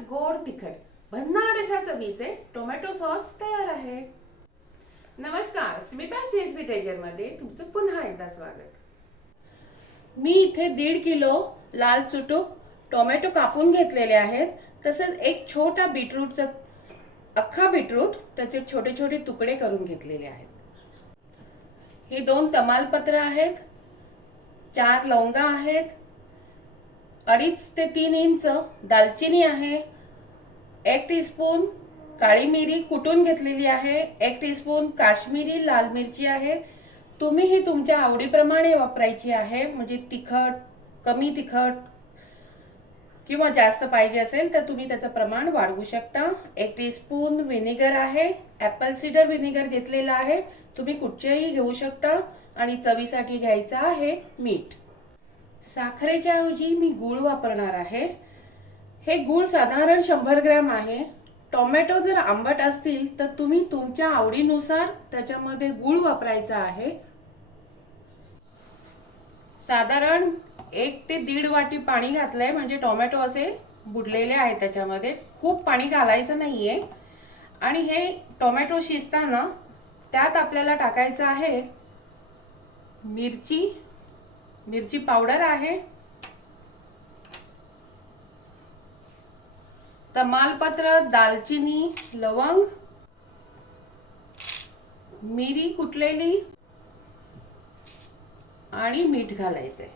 गोड तिखट. भन्नाट अशा चवीचे टोमॅटो सॉस तयार आहे. नमस्कार स्मिता चीज टेजरमध्ये तुमचं पुन्हा एकदा स्वागत. मी इथे दीड किलो लाल चुटूक टोमॅटो कापून घेतलेले आहेत. तसंच एक छोटा बीटरूटचा अख्खा बीटरूट त्याचे छोटे छोटे तुकडे करून घेतलेले आहेत. हे दोन तमालपत्र आहेत. चार लवंगा आहेत. अडीच ते तीन इंच दालचिनी आहे एक टीस्पून काळी मिरी कुटून घेतलेली आहे एक टीस्पून काश्मीरी लाल मिरची आहे. तुम्ही ही तुमच्या आवडीप्रमाणे वापरायची आहे म्हणजे तिखट कमी तिखट किंवा जास्त पाहिजे असेल तर तुम्ही त्याचं प्रमाण वाढवू शकता. एक टीस्पून व्हिनेगर आहे ॲपल सिडर व्हिनेगर घेतलेलं आहे तुम्ही कुठचेही घेऊ शकता. आणि चवीसाठी घ्यायचं आहे मीठ. साखरेच्या ऐवजी मी गूळ वापरणार आहे. हे गूळ साधारण शंभर ग्रॅम आहे. टोमॅटो जर आंबट असतील तर तुम्ही तुमच्या आवडीनुसार त्याच्यामध्ये गूळ वापरायचा आहे. साधारण एक ते दीड वाटी पाणी घातलंय म्हणजे टोमॅटो असे बुडलेले आहे त्याच्यामध्ये. खूप पाणी घालायचं नाही आहे आणि हे टोमॅटो शिजताना त्यात आपल्याला टाकायचं आहे मिरची मिरची पावडर आहे. तमालपत्र दालचिनी लवंग मिरी कुटलेली आणि मीठ घालायचंय.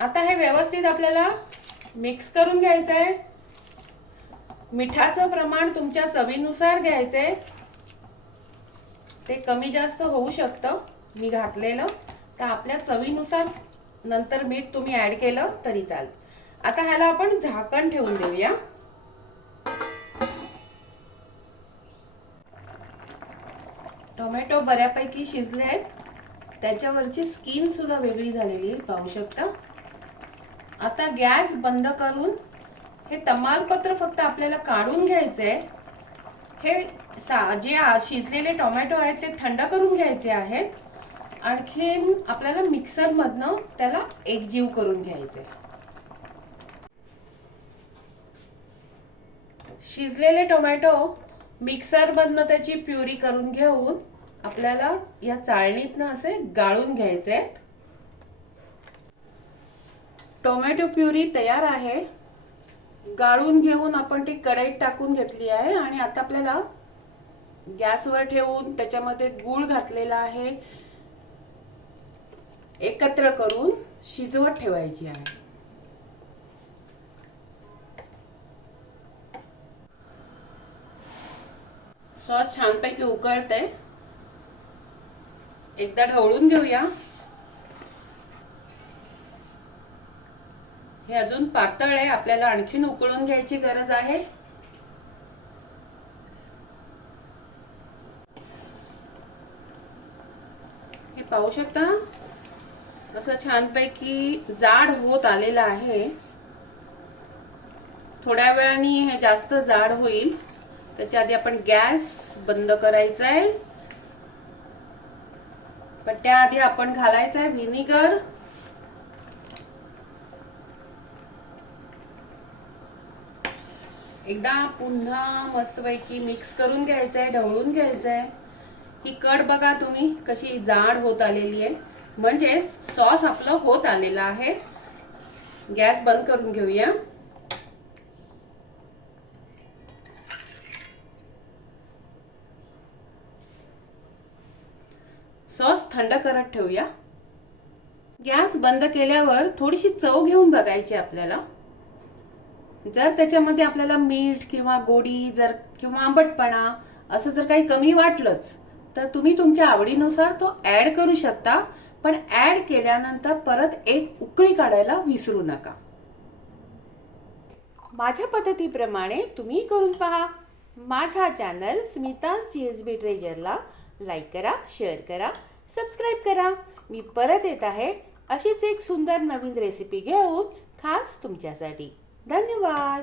आता हे व्यवस्थित आपल्याला मिक्स करून घ्यायचं आहे मिठाचं प्रमाण तुमच्या चवीनुसार घ्यायचंय. ते कमी जास्त होऊ शकतं. मी घातलेलं. तर आपल्या चवीनुसार नंतर मीठ तुम्ही ऍड केलं तरी चालेल. आता ह्याला आपण झाकण ठेवून देऊया. टोमॅटो बऱ्यापैकी शिजले आहेत. त्याच्यावरची स्किन सुद्धा वेगळी झालेली आहे पाहू शकता. आता गॅस बंद करून हे तमालपत्र फक्त आपल्याला काढून घ्यायचे हे सा जे शिजलेले टोमॅटो आहेत ते थंड करून घ्यायचे आहेत. आणखीन आपल्याला मिक्सरमधनं त्याला एकजीव करून घ्यायचे शिजलेले टोमॅटो मिक्सरमधनं त्याची प्युरी करून घेऊन आपल्याला या चाळणीतनं असे गाळून घ्यायचे आहेत टोमॅटो प्युरी तयार आहे. गाळून घेऊन आपण ती कढईत टाकून घेतली आहे आणि आता आपल्याला गॅसवर ठेवून त्याच्यामध्ये गूळ घातलेला आहे. एकत्र करून शिजवत ठेवायची आहे. सॉस छानपैकी उकळते. एकदा ढवळून घेऊया. हे अजून पातळ आहे आपल्याला आणखीन उकळून घ्यायची गरज आहे. हे पाहू शकता? असं छानपैकी जाड होत आलेलं आहे. थोड्या वेळाने हे जास्त जाड होईल. त्याच्या आधी आपण गॅस बंद करायचा आहे पण त्याआधी आपण घालायचं आहे व्हिनिगर. एकदा पुन्हा मस्तपैकी मिक्स करून घ्यायचंय ढवळून घ्यायचं आहे ही कड बघा तुम्ही कशी जाड होत आलेली आहे. म्हणजे सॉस आपलं होत आलेलं आहे. गॅस बंद करून घेऊया. सॉस थंड करत ठेवूया. गॅस बंद केल्यावर थोडीशी चव घेऊन बघायची आपल्याला. जर त्याच्यामध्ये आपल्याला मीठ किंवा गोडी जर किंवा आंबटपणा असं जर काही कमी वाटलंच तर तुम्ही तुमच्या आवडीनुसार तो ॲड करू शकता पण ॲड केल्यानंतर परत एक उकळी काढायला विसरू नका. माझ्या पद्धतीप्रमाणे तुम्ही करून पहा. माझा channel Smita's G S B ट्रेजरला like करा शेअर करा सबस्क्राईब करा. मी परत येत आहे अशीच एक सुंदर नवीन रेसिपी घेऊन खास तुमच्यासाठी. धन्यवाद!